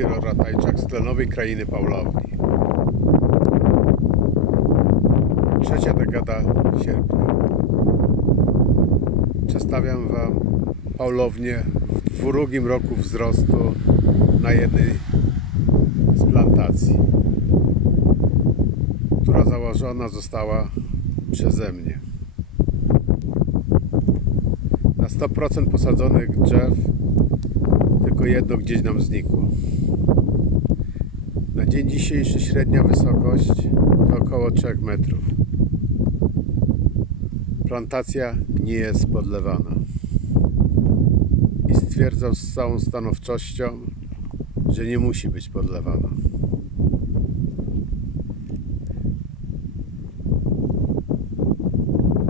Kiro Ratajczak z tlenowej krainy Paulowni. Trzecia dekada sierpnia. Przedstawiam Wam Paulownię w drugim roku wzrostu na jednej z plantacji, która założona została przeze mnie. Na 100% posadzonych drzew tylko jedno gdzieś nam znikło. Na dzień dzisiejszy średnia wysokość to około 3 metrów. Plantacja nie jest podlewana. I stwierdzam z całą stanowczością, że nie musi być podlewana.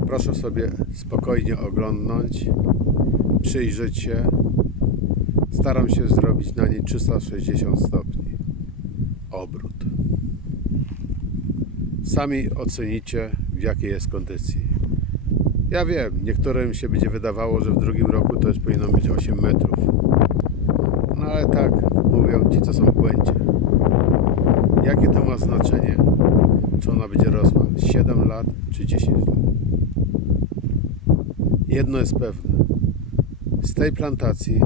Proszę sobie spokojnie oglądnąć, przyjrzeć się. Staram się zrobić na niej 360 stopni. Obrót. Sami ocenicie, w jakiej jest kondycji. Ja wiem, niektórym się będzie wydawało, że w drugim roku to już powinno być 8 metrów. No ale tak mówią ci, co są w błędzie. Jakie to ma znaczenie? Czy ona będzie rosła 7 lat, czy 10 lat? Jedno jest pewne. Z tej plantacji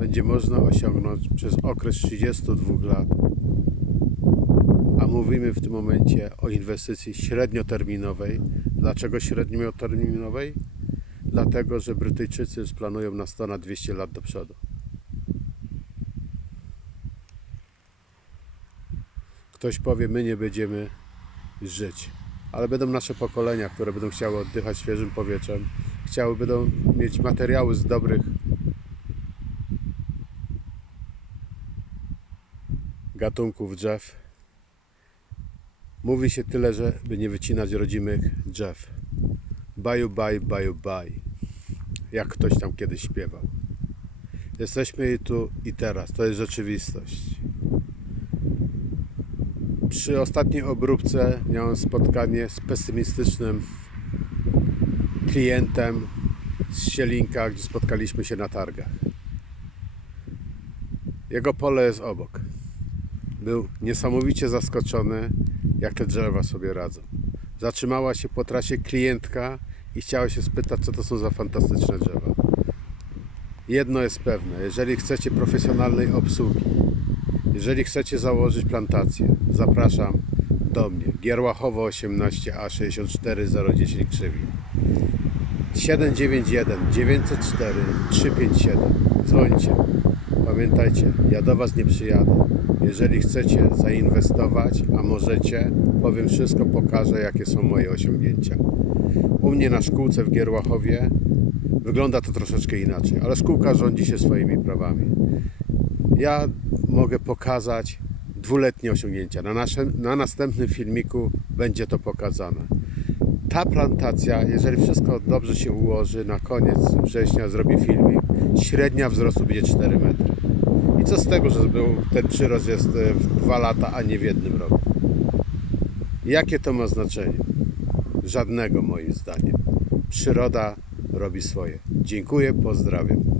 będzie można osiągnąć przez okres 32 lat, a mówimy w tym momencie o inwestycji średnioterminowej. Dlaczego średnioterminowej? Dlatego, że Brytyjczycy planują na 100 na 200 lat do przodu. Ktoś powie, my nie będziemy żyć, ale będą nasze pokolenia, które będą chciały oddychać świeżym powietrzem, chciały będą mieć materiały z dobrych gatunków drzew. Mówi się tyle, że by nie wycinać rodzimych drzew. Baju, baj, baju, baj. Jak ktoś tam kiedyś śpiewał. Jesteśmy tu i teraz. To jest rzeczywistość. Przy ostatniej obróbce miałem spotkanie z pesymistycznym klientem z Sielinka, gdzie spotkaliśmy się na targach. Jego pole jest obok. Był niesamowicie zaskoczony, jak te drzewa sobie radzą. Zatrzymała się po trasie klientka i chciała się spytać, co to są za fantastyczne drzewa. Jedno jest pewne, jeżeli chcecie profesjonalnej obsługi, jeżeli chcecie założyć plantację, zapraszam do mnie. Gierłachowo 18 a 64010 Krzywi. 791 904 357. Dzwońcie. Pamiętajcie, ja do Was nie przyjadę. Jeżeli chcecie zainwestować, a możecie, powiem wszystko, pokażę jakie są moje osiągnięcia. U mnie na szkółce w Gierłachowie wygląda to troszeczkę inaczej, ale szkółka rządzi się swoimi prawami. Ja mogę pokazać dwuletnie osiągnięcia. Na, naszym, na następnym filmiku będzie to pokazane. Ta plantacja, jeżeli wszystko dobrze się ułoży, na koniec września zrobi filmik, średnia wzrostu będzie 4 metry. I co z tego, że był, ten przyrost jest e, w dwa lata, a nie w jednym roku? Jakie to ma znaczenie? Żadnego moim zdaniem. Przyroda robi swoje. Dziękuję, pozdrawiam.